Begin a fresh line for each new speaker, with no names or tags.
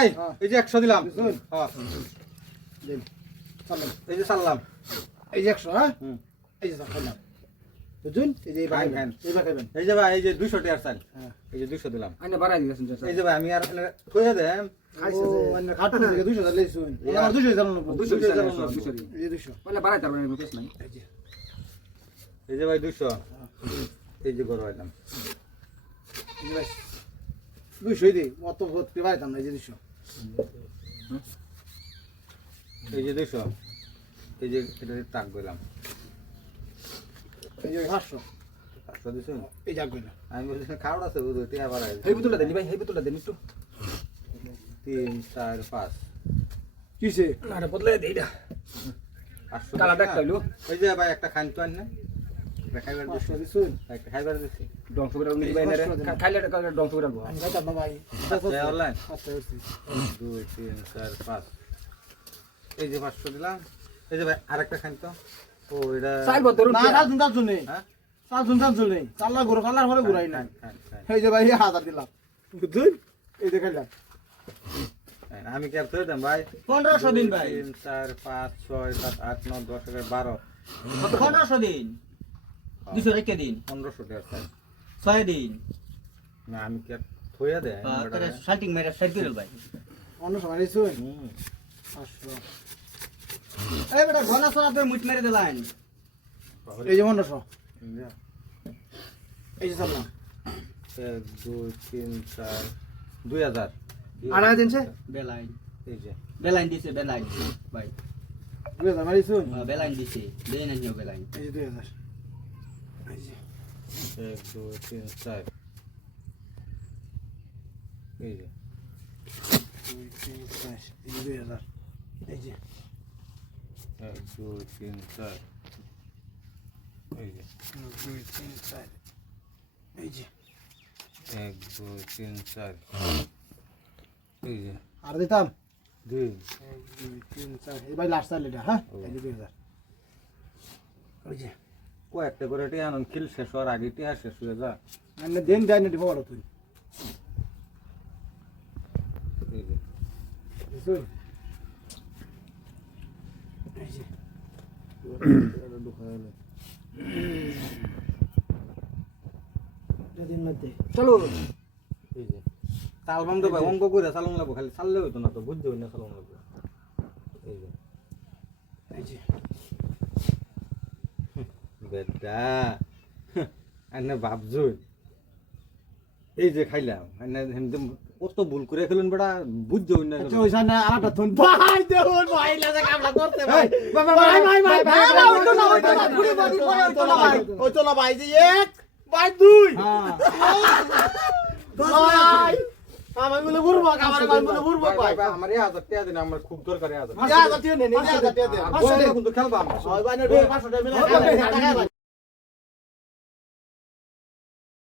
ভাই
হ্যাঁ।
এই যে একশো দিলাম। হ্যাঁ, এই যে চাললাম
এই যে একশো হ্যাঁ। এই যে খাইলাম বুঝুন এই যে
খান,
খাইবেন
খান।
এইবার খাইবেন
এই যে ভাই এই যে দুইশো টিয়ার চাল
হ্যাঁ
এই যে দুইশো দিলাম
আইনে বাড়াই দিয়েছেন
এই যে ভাই আমি আর থইয়া দেন।
দুশো
দুশো
দুশো
এই যে
নাই
এই
এই ভাই দুইশো এই যে গরু আইলাম
এই ভাই দুইশোই দিই অত বাড়িতাম না এই যে দুইশো
এই যে দুইশো এই যে এটা টাক গেলাম
এই যে পাঁচশো
পাঁচশো দিছো?
এই যাক গইলা
আমি বলছি খাওয়ার আছে বুঝো টিয়া বাড়াই
হেই বুতুলটা দেন ভাই হেই বুতুলটা দেন একটু।
তিন চার পাঁচ।
কিসে
আরে বদলে দেই না
পাঁচশো
কালা
দিছি
ব্যাগ
ওই যে ভাই একটা খান তো আন না? এই যে পাঁচশো দিলাম এই যে ভাই আরেকটা খান তো ও এটা
চাইল বদর
না চাল শুন চাল শুনে চাল চাল্লা ঘুরো চাল্লার পরে ঘুরাই না এই যে ভাই হাজার দিলাম এই যে খাইলাম।
আমি কি আর দেন ভাই
পনেরোশো দিন ভাই
তিন চার পাঁচ ছয় সাত আট নয় দশ এগারো বারো
পনেরোশো দিন দুশো রেখে দিন।
পনেরোশো টাকা
ছয় দিন।
না আমি কি আর থইয়া দেয়?
শার্টিং মেরে শার্ট করে ভাই।
অন্য সময়
হুম।
পাঁচশো
এই বেটা ঘনা সোনা তোর মুট মেরে দিলাম
এই যে পনেরোশো
এই যে,
এই যে চাল্লাম
এক দুই তিন চার দুই হাজার।
আড়াই দিনছে?
বেলাইন
এই যে।
বেলাইন দিছে বেলাইন ভাই।
দুই হাজার মারিছুন
হ্যাঁ, বেলাইন দিছে। দেই না নিও বেলাইন
এই যে দুই হাজার।
এক দুই তিন চার এই যে
দুই তিন চার এই দুই হাজার এই যে
এক দুই তিন চার এই যে
এক, দুই তিন চার এই যে
এক দুই তিন চার এই যে
আর দিতাম
দুই
এক দুই তিন চার ভাই লাস্ট এটা হ্যাঁ এই দুই হাজার ওই যে
কয়েকটা করে টিয়া আনন্দ খিল শেষ হওয়ার আগে টিয়া শেষ হয়ে যা।
আমি দেন যাই না দিব বড় তুই।
চলো।
তো ভাই অঙ্ক করে চালান লাগবো খালি চাললে হইতো না তো বুঝতে হই না চালান লাগবো এই যে
এই যে
বেটা এনে ভাবছুই এই যে খাইলাম কত ভুল করে খেলুন বেটা বুঝতে হই না
আচ্ছা ওই সামনে আলাদা থুন ভাই দেখুন ভাই লাগা কামলা করতে ভাই। ভাই ভাই ভাই ভাই ওই তো না ওই তো না পুরি বাড়ি পরে ওই তো না ভাই ওই তো না ভাই যে এক ভাই দুই। ভাই। আমার বলে বুড়বো আমার ভাই ভাই
আমার এই হাজার টাকা দিন আমার খুব দরকার এই হাজার
যা যা তুই নে নে যা যা তুই দে
আর বড় কিন্তু খেলবা আমার।
ওই ভাই না 500 টাকা মিলা